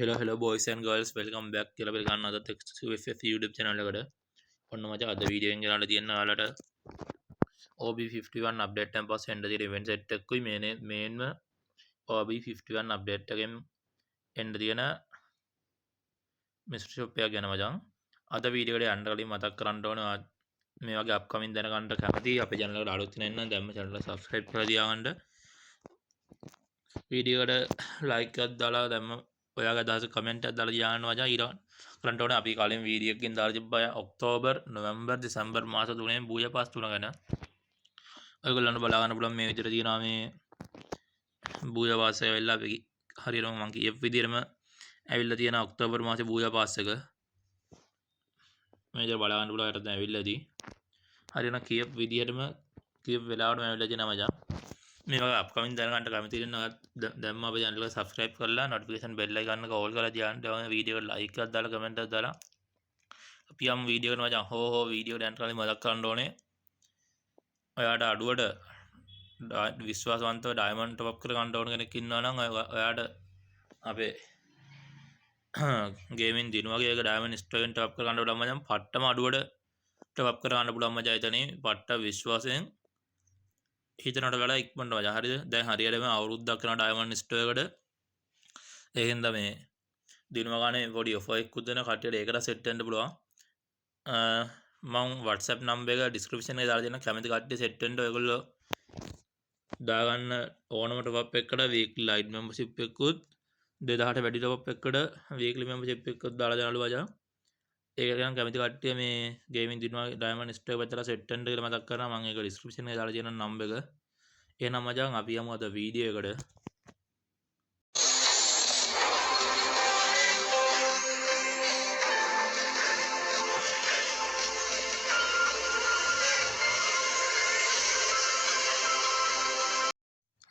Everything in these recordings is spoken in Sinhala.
hello boys and girls, welcome back කියලා පිළිගන්න අදත් FF YouTube channel එකට. ඔන්න මචං අද වීඩියෝ එකෙන් ගෙනාලා තියෙන ඔයාලට OB51 update එකෙන් පස්සේ එන්න තියෙන event set එකකුයි මේන්ම OB51 update එකෙන් එන්න තියෙන mystery shop එක ගැන මචං. අද වීඩියෝ එකට යන්න කලින් මතක් කරන්න ඕනේ මේ වගේ upcoming දැනගන්න කැමති අපේ channel එකට අලුත් වෙන නම් දැම්ම channel එක subscribe කරලා තියාගන්න. වීඩියෝ එකට like එකක් දාලා දැම්ම ඔයාගේ අදහස කමෙන්ට් එකක් දාලා තියාගන්න මචං. ඊට කරන්න ඕනේ අපි කලින් වීඩියෝ එකකින් දාලා තිබ්බා ඔක්තෝබර් නොවැම්බර් දෙසැම්බර් මාස 3න් බූය පාස් 3 ගැන. ඔයගොල්ලන්ට බලා ගන්න පුළුවන් මේ විදිහට තියෙනවා මේ බූය පාස් එක වෙලා අපි හරියටම මම කියපු විදිහටම ඇවිල්ලා තියෙන ඔක්තෝබර් මාසේ බූය පාස් එක. මේ විදිහට බලා ගන්න පුළුවන් යට දැන් ඇවිල්ලා දී. හරියටම කියපු විදිහටම කියපු වෙලාවටම ඇවිල්ලා තියෙනවා මචං. මේ වගේ අප්කමින් දැනගන්න කැමති වෙන දැම්ම අපේ channel එක subscribe කරලා notification bell icon එක all කරලා තියාගන්න. ඔය වීඩියෝ එකට like එකක් දාලා comment එකක් දාලා අපි යමු වීඩියෝ එකට මචං. හෝ වීඩියෝ එක යන්න කලින් මතක් කරන්න ඕනේ ඔයාට අඩුවට විශ්වාසවන්තව ඩයමන්ඩ් top up කර ගන්න ඕන කෙනෙක් ඉන්නවා නම් ඔයාට අපේ ගේමින් දිනුවගේ එක ඩයමන්ඩ් ස්ටෝර් එකෙන් top up කර ගන්න පුළුවන් මචං. පට්ටම අඩුවට top up කර ගන්න පුළුවන් මචං. එතනේ පට්ට විශ්වාසයෙන් හිතනට වඩා ඉක්මනට මචං. හරිද? දැන් හරියටම අවුරුද්දක් කරන ඩයමන්ඩ් ස්ටෝර් එකට ඒකෙන්ද මේ දිනුව ගානේ පොඩි ඔෆර් එකකුත් දෙන කට්ටියට ඒකට සෙට් වෙන්න පුළුවන්. මම WhatsApp number එක description එකේ දාලා දෙන්න. කැමති කට්ටිය සෙට් වෙන්න ඔයගොල්ලෝ දාගන්න ඕනම top up එකකට weekly light membership එකකුත් 2000ට වැඩි top up එකකට weekly membership එකකුත් දාලා දෙනලු මචං. ඒක ගන්න කැමති කට්ටිය මේ ගේමින් දිනුවා ඩයමන්ඩ් ස්ටෝර් එක පැත්තට සෙට් වෙන්න කියලා මතක් කරනවා. මම ඒක description එකේ දාලා තියෙන number එක. එහෙනම් මචං අපි යමු අද වීඩියෝ එකට.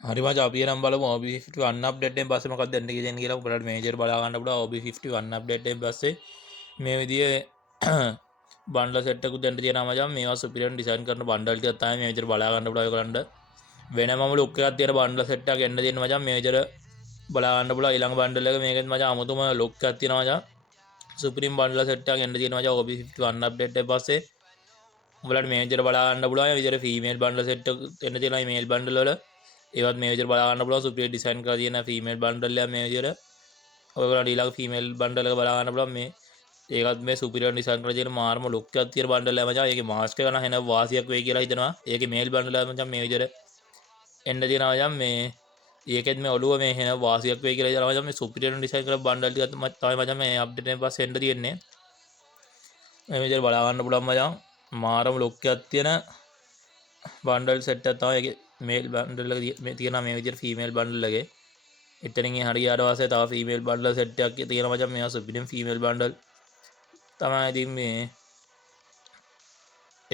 හරි මචං අපි එනම් බලමු OB51 අප්ඩේට් එකෙන් පස්සේ මොකක්ද දෙන්න කියන්නේ කියලා. ඔයාලට මේජර් බලා ගන්න පුළුවන් OB51 අප්ඩේට් එකෙන් පස්සේ මේ විදිහේ බන්ඩල් සෙට් එකකුත් දෙන්න තියෙනවා මචං. මේවා සුපිරියර් ඩිසයින් කරන බන්ඩල් ටිකක් තමයි මේ විදිහට බලා ගන්න පුළුවන් ඔයගලන්ට. වෙනමම ලුක් එකක් තියෙන බන්ඩල් සෙට් එකක් එන්න තියෙන මචං. මේ විදිහට බලා ගන්න පුළුවන් ඊළඟ බන්ඩල් එක මේකෙත් මචං අමුතුම ලුක් එකක් තියෙනවා මචං. සුපිරිම් බන්ඩල් සෙට් එකක් එන්න තියෙනවා මචං OB51 අප්ඩේට් එකෙන් පස්සේ. ඔයාලට මේ විදිහට බලා ගන්න පුළුවන්. මේ විදිහට ෆීමේල් බන්ඩල් සෙට් එක එන්න තියෙනවා මේල් බන්ඩල් වල. ඒවත් මේ විදිහට බලා ගන්න පුළුවන්. සුපිරියර් ඩිසයින් කරලා තියෙන ෆීමේල් බන්ඩල් එක මේ විදිහට. ඔයගොල්ලන්ට ඊළඟ ෆීමේල් බන්ඩල් එක බලා ගන්න පුළුවන්. මේ ඒකත් මේ සුපිරියර් ඩිසයින් කරලා තියෙන මාර්ම ලුක් එකක් තියෙන බන්ඩල් එක මචං. ඒකේ මාස්ක් එක නම් එන වාසියක් වෙයි කියලා හිතනවා. ඒකේ මේල් බන්ඩල් එක මචං මේ විදිහට එන්න තියෙනවා මචං. මේ ඒකෙත් මේ ඔළුව මේ එන වාසියක් වෙයි කියලා හිතනවා මචං. මේ සුපිරියර් ඩිසයින් කරලා බන්ඩල් ටික තමයි මචං මේ අප්ඩේට් එකෙන් පස්සේ එන්න තියෙන්නේ. මේ විදිහට බලා ගන්න පුළුවන් මචං. මාරම ලුක් එකක් තියෙන බන්ඩල් සෙට් එකක් තමයි ඒකේ මේල් බන්ඩල් එක මේ තියෙනවා මේ විදිහට ෆීමේල් බන්ඩල් එකේ. එතනින් හරියට වාසේ තව ෆීමේල් බන්ඩල් සෙට් එකක් තියෙනවා මචං. මේවා සුපිරියම් ෆීමේල් බන්ඩල් තමයි. ඉතින් මේ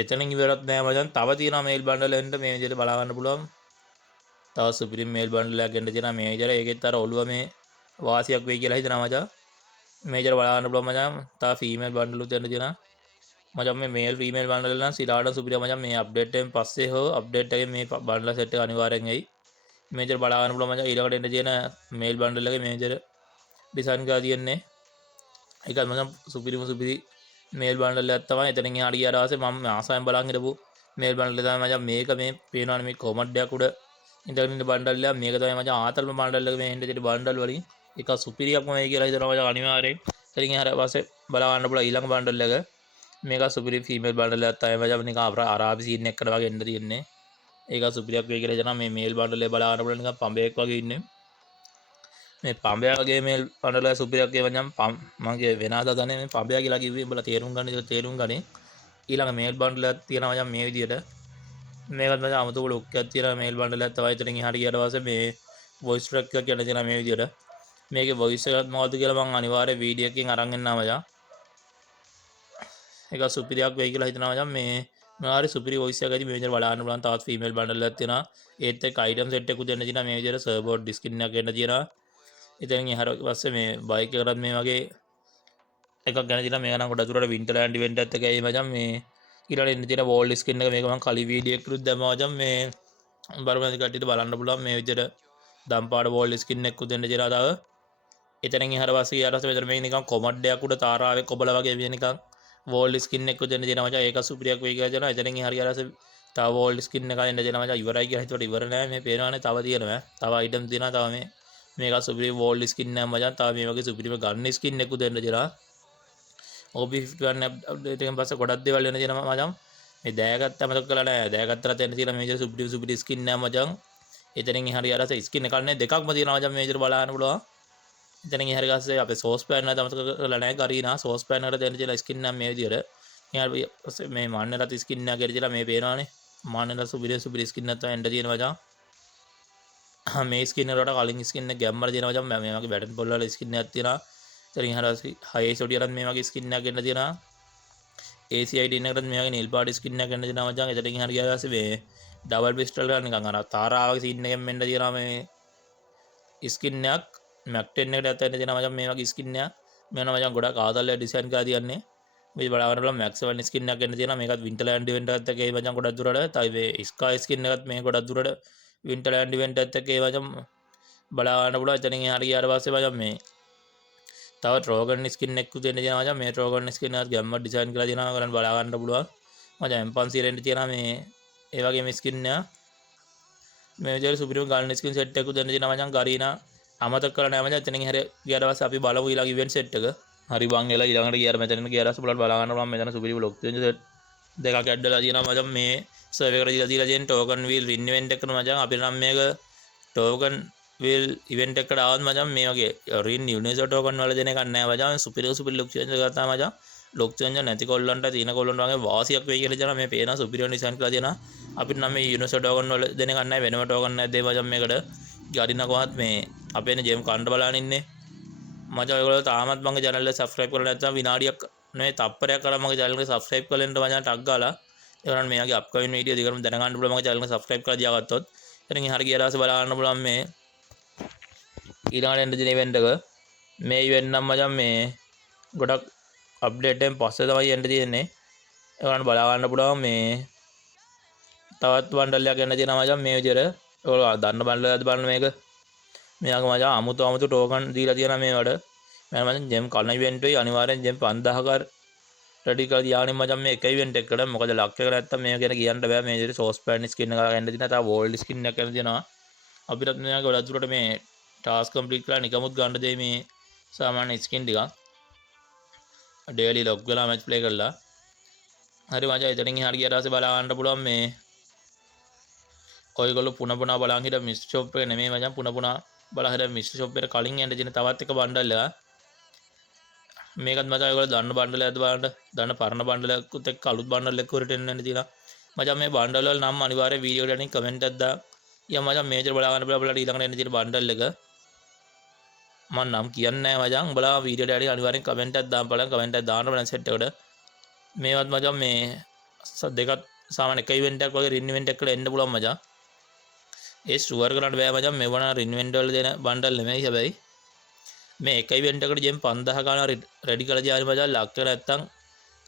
එතනින් ඉවරත් නෑ මචං. තව තියෙනවා මේල් බන්ඩල් එන්න මේ විදිහට බලා ගන්න පුළුවන්. තව සුපිරියම් මේල් බන්ඩල් එකක් එන්න තියෙනවා මේ විදිහට. ඒකෙත් අර ඔළුව මේ වාසියක් වෙයි කියලා හිතනවා මචං. මේ විදිහට බලා ගන්න පුළුවන් මචං. තව ෆීමේල් බන්ඩල් උත් එන්න තියෙනවා මචං. මේ මේල් ෆීමේල් බන්ඩල් නම් සිරාට සුපිරියම් මචං. මේ අප්ඩේට් එකෙන් පස්සේ හෝ අප්ඩේට් එකේ මේ බන්ඩල් සෙට් එක අනිවාර්යෙන් එයි. මේ විදිහට බලා ගන්න පුළුවන් මචං. ඊළඟට එන්න තියෙන මේල් බන්ඩල් එකේ මේ විදිහට ඩිසයින් කරලා තියෙන්නේ. ඒකත් මචං සුපිරි මේල් බන්ඩල් එකක් තමයි. එතනින් එහාට ගියාට පස්සේ මම ආසයෙන් බලන් හිටපු මේල් බන්ඩල් එක තමයි මචං. මේක මේ පේනවනේ මේ කොමඩ් එකක් උඩ ඉඳගෙන ඉන්න බන්ඩල් එක. මේක තමයි මචං ආතල්ම බන්ඩල් එක. මේ එන්න තියෙන බන්ඩල් වලින් එක සුපිරියක්ම වෙයි කියලා හිතනවා මචං අනිවාර්යෙන්. එතනින් එහාට පස්සේ බලා ගන්න පුළුවන් ඊළඟ බන්ඩල් එක. මේක සුපිරි ෆීමේල් බන්ඩල් එකක් තමයි මචං. නිකන් අරාබි සීන් එකකට වගේ එන්න තියෙන්නේ. ඒක සුපිරියක් වෙයි කියලා හිතනවා. මේ මේල් බන්ඩල් එක බලා ගන්න පුළුවන් නිකන් පඹයක් වගේ ඉන්නේ. මේ පඹයා වගේ මේල් බන්ඩල් එක සුපිරියක් මචං. මගේ වෙනාද ගන්නේ මේ පඹයා කියලා කිව්වේ. උඹලා තේරුම් ගන්න ඉතින් තේරුම් ගන්නේ. ඊළඟ මේල් බන්ඩල් එකක් තියෙනවා මචං මේ විදියට. මේකත් මචං අමුතු ලුක් එකක් තියෙන මේල් බන්ඩල් එකක් තමයි. එතනින් එහාට ගියාට පස්සේ මේ වොයිස් ට්‍රැක් එකක් යන තියෙනවා මේ විදියට. මේකේ වොයිස් එකක් මොකද්ද කියලා මම අනිවාර්යෙන් වීඩියෝ එකකින් අරන් එන්නා මචං. ඒක සුපිරියක් වෙයි කියලා හිතනවා මචං. මේ මොනාරි සුපිරි වොයිස් එකක් ඇති මේ විදියට බලන්න පුළුවන්. තවත් ෆීමේල් බන්ඩල් එකක් තියෙනවා. ඒත් එක්ක අයිටම් සෙට් එකකුත් දෙන්න තියෙනවා මේ විදියට. සර්බෝඩ් ඩිස්කින් එකක් එන්න තියෙනවා. ඉතින් එහාට පස්සේ මේ බයික් එකකට මේ වගේ එකක් ගන්න තියෙනවා. මේක නම් කොට දුරට වින්ටර්ලෑන්ඩ් ඉවෙන්ට් එකත් එකයි මචං. මේ ඊළඟට එන්න තියෙන වෝල් ස්කින් එක මේක මම කලින් වීඩියෝ එකකුත් දැම්මා මචං. මේ බරපතල කට්ටියට බලන්න පුළුවන් මේ විදියට දම්පාඩ වෝල් ස්කින් එකකුත් දෙන්න තියෙනවා. තව එතනින් එහාට පස්සේ ඊට පස්සේ මෙතන මේ නිකන් කොමඩ් එකක් උඩ තාරාවේ කොබල වගේ මේ නිකන් වෝල් ස්කින් එකක් දෙන්න දෙනවා මචං. ඒක සුපිරියක් වෙයි කියලා දෙනවා. එතනින් එහාට ඊට පස්සේ තව වෝල් ස්කින් එකක් දෙන්න දෙනවා මචං. ඉවරයි කියලා හිතුවට ඉවර නෑ. මේ පේනවානේ තව තියෙනවා. තව අයිටම් තියෙනවා. තව මේක සුපිරි වෝල් ස්කින් එකක් මචං. තව මේ වගේ සුපිරිම ගන්න ස්කින් එකක් දෙන්න දෙනවා. OP51 අප්ඩේට් එකෙන් පස්සේ ගොඩක් දේවල් වෙන තියෙනවා මචං. මේ දෑගත්ත මතක කළා නෑ. දෑගත්තට දෙන්න තියෙන මේජර් සුපිරි ස්කින් නෑ මචං. එතනින් එහාට ඊට පස්සේ ස්කින් එකක් නේ දෙකක්ම තියෙනවා මචං. මේජර් බලන්න පුළුවන්. එතනින් එහාට ගස්සේ අපේ සෝස් පෑන් එක මතක කරලා නෑ. ගරීනා සෝස් පෑන් එකට දෙන්න තියෙන ස්කින් නම් මේ විදියට. ඊට මේ මාන්නලත් ස්කින් එකක් ගිරලා මේ පේනවානේ. මාන්නලත් සුපිරි ස්කින් එකක් තමයි එන්න තියෙන මචං. මේ ස්කින් වලට කලින් ස්කින් එක ගැම්මර තියෙනවා මචං. මේ වගේ බැටන් පොල් වල ස්කින් එකක් තියෙනවා. එතනින් එහාට හයි සොඩියරත් මේ වගේ ස්කින් එකක් ගන්න තියෙනවා. ACID එකකට මේ වගේ නිල් පාට ස්කින් එකක් ගන්න තියෙනවා මචං. එතනින් එහාට ගියා පස්සේ මේ ඩබල් පිස්ටල් එක නිකන් අර තාරාවගේ සීන් එකෙන් මෙන්න තියෙනවා මේ ස්කින් එකක්. මැක් 10 එකට ඇත්තට තියෙනවා මචං මේ වගේ ස්කින් එකක්. මේවා මචං ගොඩක් ආතල්ලා ඩිසයින් කරලා තියන්නේ. මේ බලාගෙන බලන්න මැක්ස් 1 ස්කින් එකක් ගන්න තියෙනවා. මේකත් වින්ටර්ලෑන්ඩ් ඉවෙන්ට් එකත් එක්ක ඒ මචං ගොඩක් දුරට. තව මේ ස්කයි ස්කින් එකත් මේ ගොඩක් දුරට වින්ටර්ලෑන්ඩ් ඉවෙන්ට් එකත් එක්ක ඒ මචං බලා ගන්න පුළුවන්. එතනින් එහාට ගියාට පස්සේ මචං මේ තව ට්‍රෝගන් ස්කින් එකක් දෙන්න තියෙනවා මචං. මේ ට්‍රෝගන් ස්කින් එකත් ගැම්ම ඩිසයින් කරලා තියෙනවා. කරන් බලා ගන්න පුළුවන්. මචං M500 රෙන්ට් තියෙනවා මේ ඒ වගේ මේ ස්කින් එක. මේ විදිහට සුපිරිම ගන්න ස්කින් සෙට් එකක් දෙන්න තියෙනවා මචං. ගරීනා අමතක කරලා නෑ මචං. එතනින් හැර ගියාට පස්සේ අපි බලමු ඊළඟ ඉවෙන්ට් සෙට් එක. හරි බං එලා ඊළඟට ගියාට මෙතනින් ගියාට පස්සේ බලන්න බලා ගන්න පුළුවන්. මෙතන සුපිරි බ්ලොක් චේන්ජ් සෙට් දෙකක් ඇඩ්ඩලා තියෙනවා මචං. මේ සර්වර් එකට දීලා තියෙන ටෝකන් වීල් රින් ඉවෙන්ට් එකකට මචං. අපිට නම් මේක ටෝකන් වීල් ඉවෙන්ට් එකකට ආවත් මචං මේ වගේ රින් යුනිවර්සල් ටෝකන් වල දෙන එකක් නෑ මචං. සුපිරි ලොක් චේන්ජ් එකක් ගත්තා මචං. ලොක් චේන්ජ් නැති කොල්ලන්ට තියෙන කොල්ලන්ට වගේ වාසියක් වෙයි කියලා දෙනවා. මේ පේන සුපිරිය ඩිසයින් කරලා දෙනවා. අපිට නම් මේ යුනිවර්සල් ටෝකන් වල දෙන එකක් නෑ. වෙනම ටෝකන් නැද්ද මචං මේකට. ගාඩිනා කොහොමත් මේ අපේ නේ ජේම් කණ්ඩ බලන ඉන්නේ මචං. ඔයගොල්ලෝ තාමත් මගේ channel එක subscribe කරලා නැත්නම් විනාඩියක් නෙවෙයි තප්පරයක් කරලා මගේ channel එක subscribe කරලා ඉන්න මචං ටක් ගාලා. ඒ වුණාට මේ වගේ upcoming video දිගටම දැනගන්න පුළුවන් මගේ channel එක subscribe කරලා තියාගත්තොත්. එතනින් එහාට ගියාට පස්සේ බලා ගන්න පුළුවන් මේ ඊළඟට එන්න දින event එක. මේ event නම් මචං මේ ගොඩක් update එකෙන් පස්සේ තමයි එන්න තියෙන්නේ. ඒ වුණාට බලා ගන්න පුළුවන් මේ තවත් බණ්ඩල් එකක් එන්න තියෙනවා මචං මේ විදිහට. ඔයගොල්ලෝ දන්න බණ්ඩල් එකක්ද බලන්න මේක. මේක මචං අමුතු ටෝකන් දීලා තියෙනවා මේවට. මම මචං ජෙම් කන ඉවෙන්ට් එකේ අනිවාර්යෙන් ජෙම් 5000ක රෙඩි කරලා තියාගන්න මචං මේ එක ඉවෙන්ට් එකකට. මොකද ලක් එක නැත්තම් මේක ගැන කියන්න බෑ. මේ විදිහට සෝස් පෑන් ස්කින් එකක් ගන්න තියෙනවා. තව වෝල්ඩ් ස්කින් එකක් ගන්න තියෙනවා. අපිටත් මේක ගොඩක් දුරට මේ ටාස්ක් කම්ප්ලීට් කරලා නිකමුත් ගන්න දෙයි මේ සාමාන්‍ය ස්කින් ටික. ඩේලි ලොග් වෙලා මැච් ප්ලේ කරලා. හරි මචං එතනින් එහාට ගියාට පස්සේ බලා ගන්න පුළුවන් මේ ඔයගොල්ලෝ පුන පුනා බලන් හිට මිස්ටර් ෂොප් එක නෙමෙයි මචං. පුන පුනා බලන් හිට මිස්ටර් ෂොප් එකට කලින් එන්න තියෙන තවත් එක බණ්ඩල් එක. මේකත් මචං ඔයගොල්ලෝ දන්න බණ්ඩල් එකක්ද බලන්න. දන්න පරණ බණ්ඩල් එකකුත් එක්ක අලුත් බණ්ඩල් එකක් උඩට එන්න තියෙනවා. මචං මේ බණ්ඩල් වල නම් අනිවාර්යෙන් වීඩියෝ එකට අනින් කමෙන්ට් එකක් දා. යා මචං මේජර් බලා ගන්න බලලා ඊළඟට එන්න තියෙන බණ්ඩල් එක. මම නම් කියන්නේ නැහැ මචං. උඹලා වීඩියෝ එකට අනිවාර්යෙන් කමෙන්ට් එකක් දාන්න බලන්න. කමෙන්ට් එකක් දාන්න බලන්න සෙට් එකට. මේවත් මචං මේ දෙකත් සාමාන්‍ය එක ඉවෙන්ට් එකක් වගේ රින් ඉවෙන්ට් එකකට එන්න පුළුවන් මචං. ඒ ෂුවර් කරන්න බෑ මචං. මෙවන රින් ඉවෙන්ට් වල දෙන බණ්ඩල් නෙමෙයි හැබැයි. මේ එක ඉවෙන්ට් එකකට ජෙම් 5000 ගාන රෙඩි කරලා තියාගෙන මචං. ලක් එක නැත්තම්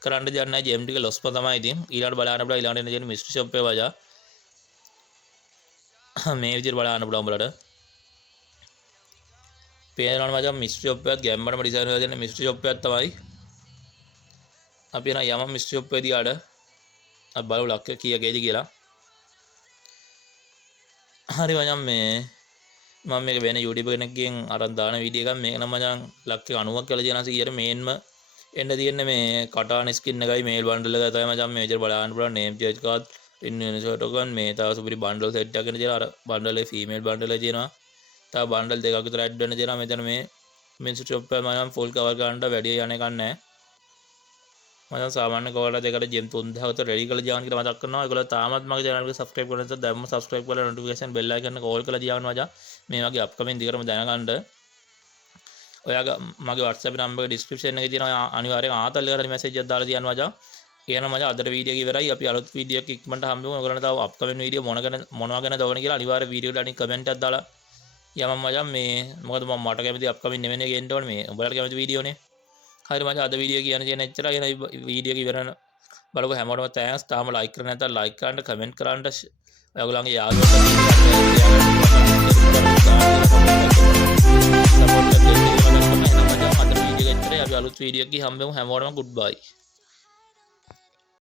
කරන්න දෙයක් නැහැ. ජෙම් ටික ලොස් තමයි ඉතින්. ඊළඟට බලන්න පුළුවන් ඊළඟට එන ජෙම් මිස්ටර් ෂොප් එක මචං. මේ විදිහට බලන්න පුළුවන් උඹලට. පේනවා මචං මිස්ටර් ෂොප් එකත් ගැම්මඩම ඩිසයින් කරලා දෙන මිස්ටර් ෂොප් එකක් තමයි. අපි එන යම මිස්ටර් ෂොප් එකේ දිහාට අපි බලමු ලක් එක කීයකේද කියලා. හරි මචං මේ මම මේක වෙන YouTube කෙනෙක්ගෙන් අරන් දාන වීඩියෝ එකක්. මේක නම් මචං ලක් එක 90ක් කියලා තියෙනවා 100ට. මේන්ම එන්න තියෙන්නේ මේ කටාන ස්කින් එකයි මේල් බණ්ඩල් එක තමයි මචං. මේ විදිහට බලන්න පුළුවන් නේම් චේන්ජ් කාඩ් ඉන්වෙන්ටරි ටෝකන් මේ තව සුපිරි බණ්ඩල් සෙට් එකක් එන්න තියෙනවා. අර බණ්ඩල් එකේ ෆීමේල් බණ්ඩල් එක තියෙනවා. තව බණ්ඩල් දෙකක් විතර ඇඩ් වෙන්න තියෙනවා. මෙතන මේ මිස්ටර් ෂොප් එක මම ෆුල් කවර් ගන්නට වැඩි යන එකක් නැහැ. මම සාමාන්‍ය කවර් දෙකට ජෙම් 3000 විතර රෙඩි කරලා තියාගන්න කියලා මතක් කරනවා. ඒගොල්ලෝ තාමත් මගේ channel එක subscribe කරලා නැත්නම් දැම්ම subscribe කරලා notification bell icon එක all කරලා තියාගන්න මචං. මේ වගේ upcoming දිගටම දැනගන්න. ඔයාගේ මගේ WhatsApp number එක description එකේ තියෙනවා. අනිවාර්යෙන් ආතල් එකට message එකක් දාලා තියන්න මචං. එහෙනම් මචං අදට වීඩියෝ එක ඉවරයි. අපි අලුත් වීඩියෝ එකක් ඉක්මනට හම්බෙමු. ඔයගොල්ලන්ට තව upcoming වීඩියෝ මොනවා ගැන දවගෙන කියලා අනිවාර්යෙන් වීඩියෝ එකට අනිත් comment එකක් දාලා යමම් මචං. මේ මොකද මම මට කැමති upcoming නෙවෙයි එකේ එන්න ඕනේ. මේ උඹලට කැමති වීඩියෝනේ. හරි මචං අද වීඩියෝ කියන එච්චරයි. එහෙනම් වීඩියෝ එක ඉවරන බලපු හැමෝටම තෑන්ක්ස්. තාම ලයික් කරලා නැත්නම් ලයික් කරන්න කමෙන්ට් කරන්න. ඔයගොල්ලන්ගේ යාළුවෝ අලුත් වීඩියෝ එකකින් හම්බෙමු. හැමෝටම ගුඩ් බයි.